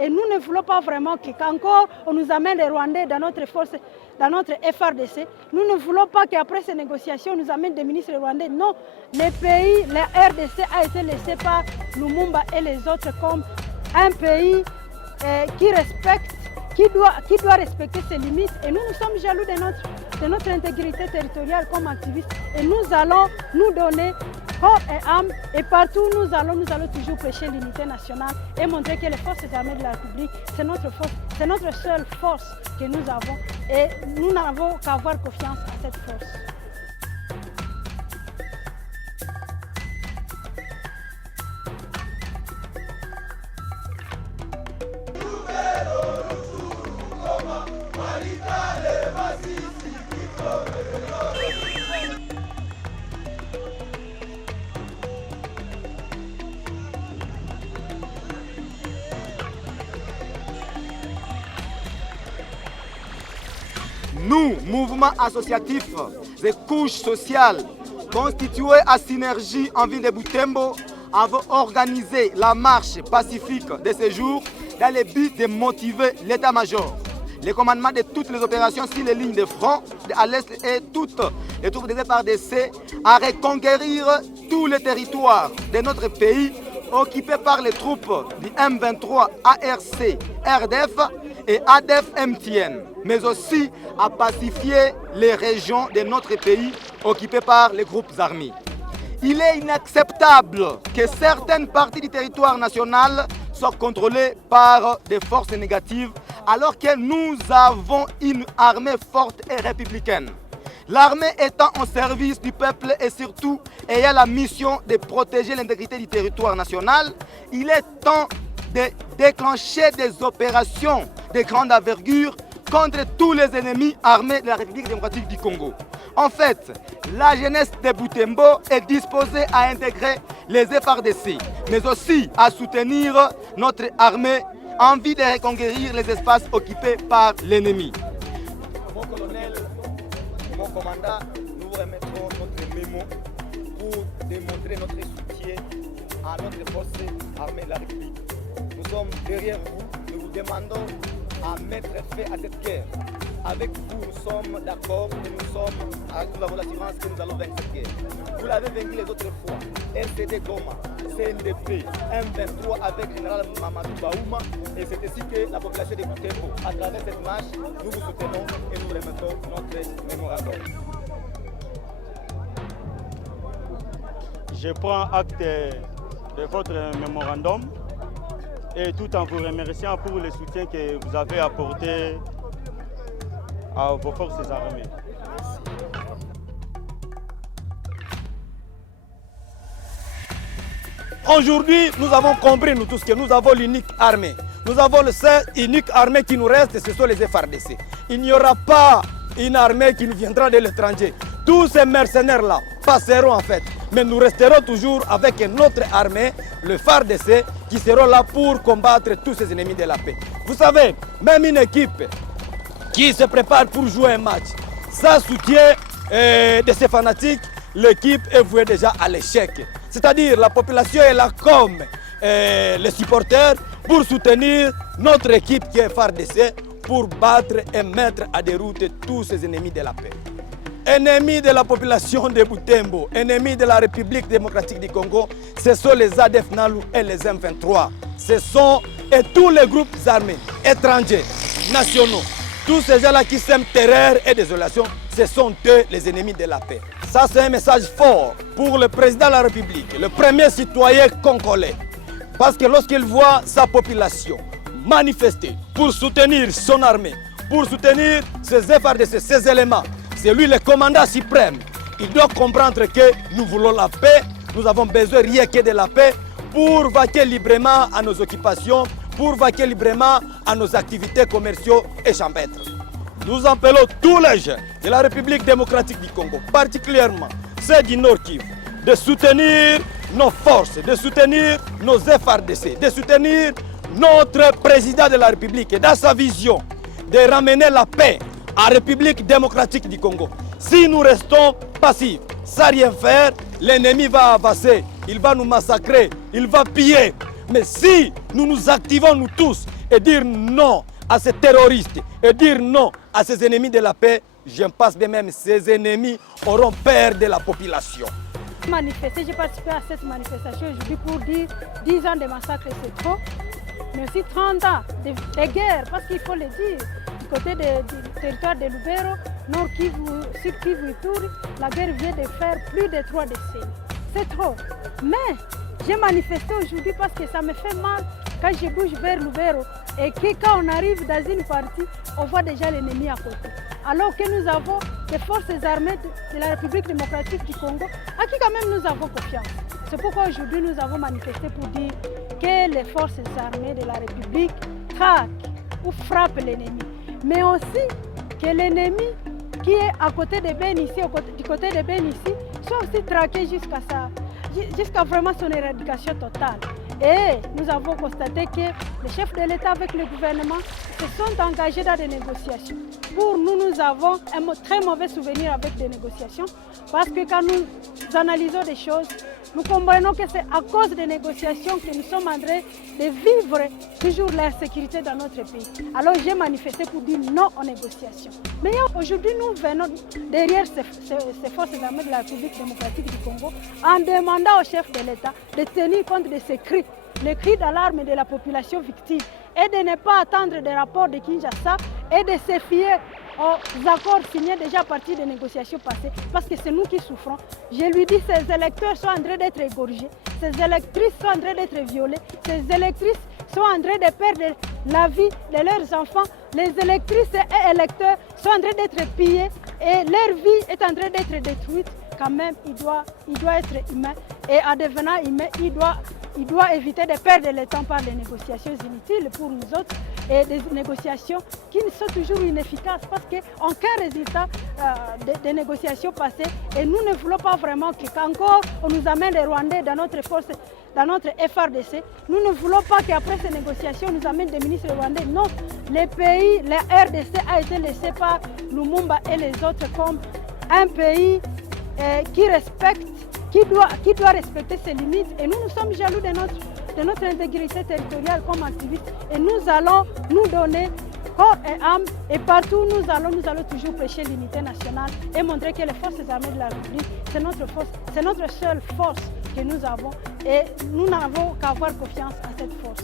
Et nous ne voulons pas vraiment qu'encore on nous amène les Rwandais dans notre force, dans notre FRDC. Nous ne voulons pas qu'après ces négociations, on nous amène des ministres rwandais. Non, les pays, la RDC a été laissé par Lumumba et les autres comme un pays qui respecte, qui doit respecter ses limites. Et nous sommes jaloux de notre intégrité territoriale comme activistes. Et nous allons nous donner corps et âme. Et partout où nous allons toujours prêcher l'unité nationale et montrer que les forces armées de la République, c'est notre force, c'est notre seule force que nous avons. Et nous n'avons qu'à avoir confiance à cette force. Nous, mouvement associatif des couches sociales constitués à Synergie en ville de Butembo, avons organisé la marche pacifique de ce jour dans le but de motiver l'état-major, le commandement de toutes les opérations sur les lignes de front à l'est et toutes les troupes des FARDC à reconquérir tous les territoires de notre pays occupés par les troupes du M23 ARC RDF et ADF MTN, mais aussi à pacifier les régions de notre pays occupées par les groupes armés. Il est inacceptable que certaines parties du territoire national soient contrôlées par des forces négatives alors que nous avons une armée forte et républicaine. L'armée étant au service du peuple et surtout ayant la mission de protéger l'intégrité du territoire national, il est temps de déclencher des opérations de grande envergure contre tous les ennemis armés de la République démocratique du Congo. En fait, la jeunesse de Butembo est disposée à intégrer les FARDC, mais aussi à soutenir notre armée en vue de reconquérir les espaces occupés par l'ennemi. Mon colonel, mon commandant, nous vous remettrons notre mémo pour démontrer notre soutien à notre force armée de la République. Nous sommes derrière vous, nous vous demandons à mettre fin à cette guerre. Avec vous, nous sommes d'accord et nous avons l'assurance que nous allons vaincre cette guerre. Vous l'avez vaincu les autres fois. RCD Goma, CNDP, M23 avec Général Mamadou Baouma. Et c'est ainsi que la population de Butembo, à travers cette marche, nous vous soutenons et nous remettons notre mémorandum. Je prends acte de votre mémorandum et tout en vous remerciant pour le soutien que vous avez apporté à vos forces armées. Aujourd'hui, nous avons compris, nous tous, que nous avons l'unique armée. Nous avons le seul unique armée qui nous reste, ce sont les FARDC. Il n'y aura pas une armée qui nous viendra de l'étranger. Tous ces mercenaires-là passeront en fait. Mais nous resterons toujours avec notre armée, le FARDC, qui seront là pour combattre tous ces ennemis de la paix. Vous savez, même une équipe qui se prépare pour jouer un match, sans soutien de ces fanatiques, l'équipe est vouée déjà à l'échec. C'est-à-dire la population est là comme les supporters pour soutenir notre équipe qui est FARDC pour battre et mettre à déroute tous ces ennemis de la paix. Ennemis de la population de Butembo, ennemis de la République démocratique du Congo, ce sont les ADF NALU et les M23. Ce sont et tous les groupes armés, étrangers, nationaux, tous ces gens-là qui sèment terreur et désolation, ce sont eux les ennemis de la paix. Ça, c'est un message fort pour le président de la République, le premier citoyen congolais. Parce que lorsqu'il voit sa population manifester pour soutenir son armée, pour soutenir ses FARDC, ses éléments, c'est lui le commandant suprême. Il doit comprendre que nous voulons la paix, nous avons besoin rien que de la paix pour vaquer librement à nos occupations, pour vaquer librement à nos activités commerciales et champêtres. Nous appelons tous les jeunes de la République démocratique du Congo, particulièrement ceux du Nord Kivu, de soutenir nos forces, de soutenir nos FARDC, de soutenir notre président de la République et dans sa vision de ramener la paix à la République démocratique du Congo. Si nous restons passifs, sans rien faire, l'ennemi va avancer, il va nous massacrer, il va piller. Mais si nous nous activons nous tous et dire non à ces terroristes et dire non à ces ennemis de la paix, je pense bien même ces ennemis auront peur de la population. J'ai participé à cette manifestation aujourd'hui pour dire 10 ans de massacre c'est trop, mais aussi 30 ans de guerre, parce qu'il faut le dire, du côté du territoire de Lubero, Nord Kivu, Sud Kivu et Ituri, la guerre vient de faire plus de 3 décennies. C'est trop. Mais j'ai manifesté aujourd'hui parce que ça me fait mal quand je bouge vers Lubero et que quand on arrive dans une partie, on voit déjà l'ennemi à côté. Alors que nous avons des forces armées de la République démocratique du Congo, à qui quand même nous avons confiance. C'est pourquoi aujourd'hui nous avons manifesté pour dire que les forces armées de la République traquent ou frappent l'ennemi. Mais aussi que l'ennemi qui est à côté de Ben ici, du côté de Ben ici, soit aussi traqué jusqu'à vraiment son éradication totale. Et nous avons constaté que les chefs de l'État avec le gouvernement se sont engagés dans des négociations. Pour nous, nous avons un très mauvais souvenir avec des négociations parce que quand nous analysons des choses, nous comprenons que c'est à cause des négociations que nous sommes en train de vivre toujours l'insécurité dans notre pays. Alors j'ai manifesté pour dire non aux négociations. Mais aujourd'hui, nous venons derrière ces forces armées de la République démocratique du Congo en demandant aux chefs de l'État de tenir compte de ces cris, les cris d'alarme de la population victime et de ne pas attendre des rapports de Kinshasa et de se fier aux accords signés déjà à partir des négociations passées, parce que c'est nous qui souffrons. Je lui dis que ces électeurs sont en train d'être égorgés, ces électrices sont en train d'être violées, ces électrices sont en train de perdre la vie de leurs enfants, les électrices et électeurs sont en train d'être pillés et leur vie est en train d'être détruite. Quand même, il doit être humain et en devenant humain, il doit éviter de perdre le temps par des négociations inutiles pour nous autres et des négociations qui sont toujours inefficaces parce qu'aucun résultat des négociations passées et nous ne voulons pas vraiment qu'encore on nous amène les Rwandais dans notre force, dans notre FRDC. Nous ne voulons pas qu'après ces négociations nous amènent des ministres rwandais. Non, les pays, la RDC a été laissé par Lumumba et les autres comme un pays qui respecte, qui doit respecter ses limites. Et nous sommes jaloux de notre intégrité territoriale comme activistes. Et nous allons nous donner corps et âme. Et partout où nous allons toujours prêcher l'unité nationale et montrer que les forces armées de la République, c'est notre force, c'est notre seule force que nous avons. Et nous n'avons qu'à avoir confiance à cette force.